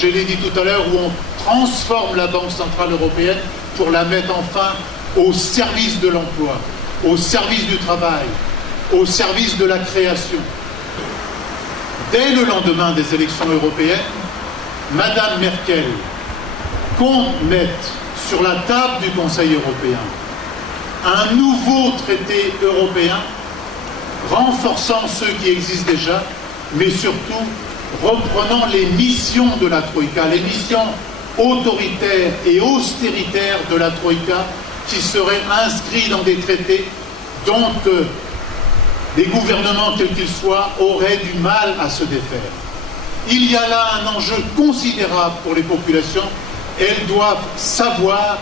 je l'ai dit tout à l'heure, où on transforme la Banque Centrale Européenne pour la mettre enfin au service de l'emploi, au service du travail, au service de la création. Dès le lendemain des élections européennes, Madame Merkel compte mettre sur la table du Conseil européen un nouveau traité européen renforçant ceux qui existent déjà, mais surtout reprenant les missions de la Troïka, les missions autoritaires et austéritaires de la Troïka qui seraient inscrits dans des traités dont les gouvernements, quels qu'ils soient, auraient du mal à se défaire. Il y a là un enjeu considérable pour les populations. Elles doivent savoir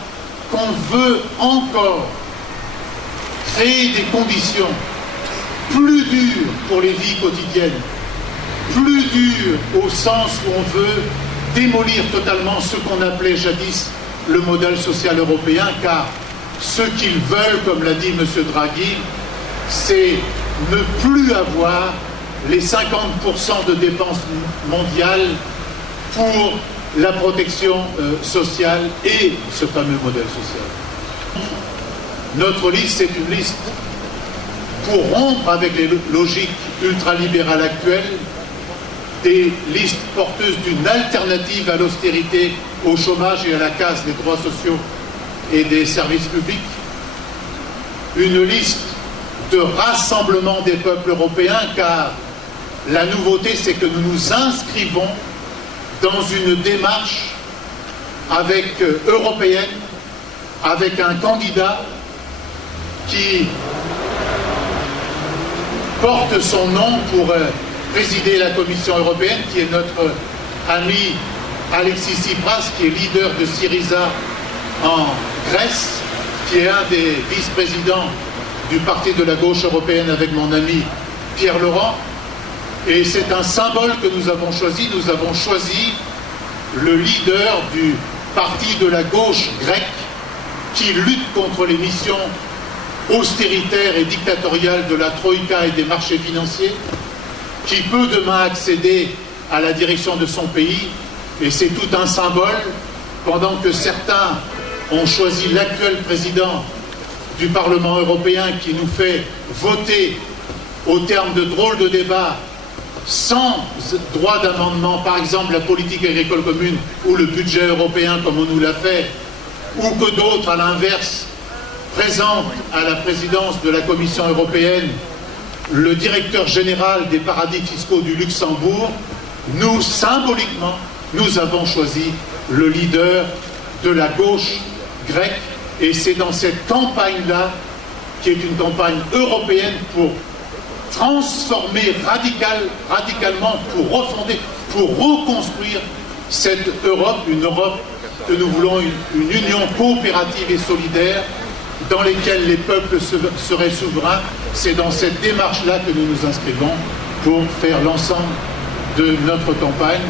qu'on veut encore créer des conditions plus dures pour les vies quotidiennes, plus dures au sens où on veut démolir totalement ce qu'on appelait jadis le modèle social européen, car ce qu'ils veulent, comme l'a dit M. Draghi, c'est ne plus avoir les 50% de dépenses mondiales pour la protection sociale et ce fameux modèle social. Notre liste, c'est une liste pour rompre avec les logiques ultralibérales actuelles, des listes porteuses d'une alternative à l'austérité, au chômage et à la casse des droits sociaux et des services publics, une liste de rassemblement des peuples européens, car la nouveauté, c'est que nous nous inscrivons dans une démarche européenne, avec un candidat qui porte son nom pour présider la Commission européenne, qui est notre ami Alexis Tsipras, qui est leader de Syriza en Grèce, qui est un des vice-présidents du Parti de la gauche européenne avec mon ami Pierre Laurent. Et c'est un symbole que nous avons choisi. Nous avons choisi le leader du Parti de la gauche grecque qui lutte contre les missions austéritaires et dictatoriales de la Troïka et des marchés financiers, qui peut demain accéder à la direction de son pays. Et c'est tout un symbole, pendant que certains ont choisi l'actuel président du Parlement européen qui nous fait voter au terme de drôles de débats sans droit d'amendement, par exemple la politique agricole commune ou le budget européen comme on nous l'a fait, ou que d'autres, à l'inverse, présentent à la présidence de la Commission européenne le directeur général des paradis fiscaux du Luxembourg. Nous, symboliquement, nous avons choisi le leader de la gauche grecque, et c'est dans cette campagne-là, qui est une campagne européenne pour transformer radicalement, pour refonder, pour reconstruire cette Europe, une Europe que nous voulons, une union coopérative et solidaire dans laquelle les peuples seraient souverains. C'est dans cette démarche-là que nous nous inscrivons pour faire l'ensemble de notre campagne.